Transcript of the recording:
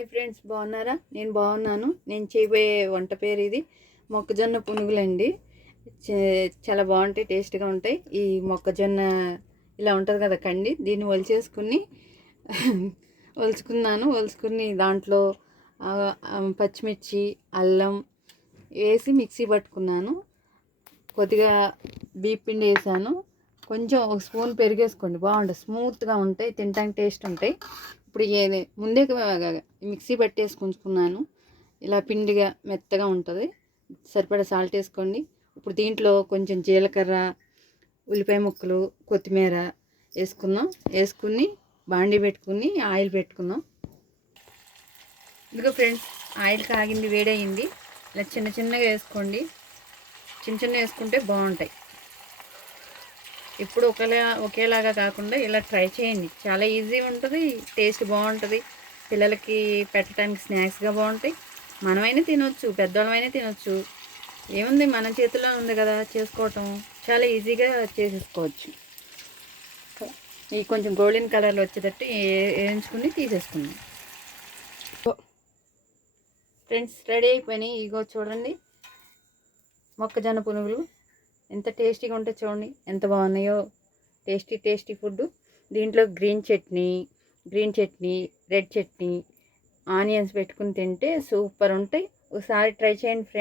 Hi friends, బాగున్నారా? నేను బాగున్నాను. నేను చేయబోయే వంట పేరు ఇది మొక్కజొన్న పునుగులండి. చాలా బాగుంటాయి, టేస్ట్గా ఉంటాయి. ఈ మొక్కజొన్న ఇలా ఉంటుంది కదా కండి, దీన్ని ఒలుచుకుని దాంట్లో పచ్చిమిర్చి, అల్లం వేసి మిక్సీ పట్టుకున్నాను. కొద్దిగా బియ్యం పిండి వేసాను. కొంచెం ఒక స్పూన్ పెరిగేసుకోండి, బాగుంటుంది, స్మూత్గా ఉంటాయి, తినడానికి టేస్ట్ ఉంటాయి. ఇప్పుడు ముందే మిక్సీ పట్టేసుకుంటున్నాను. ఇలా పిండిగా మెత్తగా ఉంటుంది. సరిపడా సాల్ట్ వేసుకోండి. ఇప్పుడు దీంట్లో కొంచెం జీలకర్ర, ఉల్లిపాయ ముక్కలు, కొత్తిమీర వేసుకుని బాండీ పెట్టుకుని ఆయిల్ పెట్టుకుందాం. ఇదిగో ఫ్రెండ్స్, ఆయిల్ కాగింది, వేడయింది. ఇలా చిన్న చిన్నగా వేసుకోండి. చిన్న వేసుకుంటే బాగుంటాయి. ఇప్పుడు ఒకేలాగా కాకుండా ఇలా ట్రై చేయండి. చాలా ఈజీ ఉంటుంది, టేస్ట్ బాగుంటుంది. పిల్లలకి పెట్టడానికి స్నాక్స్గా బాగుంటాయి. మనమైనా తినొచ్చు, పెద్దవాళ్ళమైనా తినొచ్చు. ఏముంది, మన చేతిలో ఉంది కదా చేసుకోవటం. చాలా ఈజీగా చేసేసుకోవచ్చు. ఈ కొంచెం గోల్డెన్ కలర్లో వచ్చేటట్టు వేయించుకుని తీసేసుకుందాం. ఫ్రెండ్స్, రెడీ అయిపోయినాయి. ఇగో చూడండి, మొక్కజొన్న పునుగులు ఎంత టేస్టీగా ఉంటే చూడండి, ఎంత బాగున్నాయో. Tasty food. దీంట్లో green chutney, red chutney, onions పెట్టుకుని తింటే సూపర్ ఉంటాయి. ఒకసారి ట్రై చేయండి ఫ్రెండ్స్.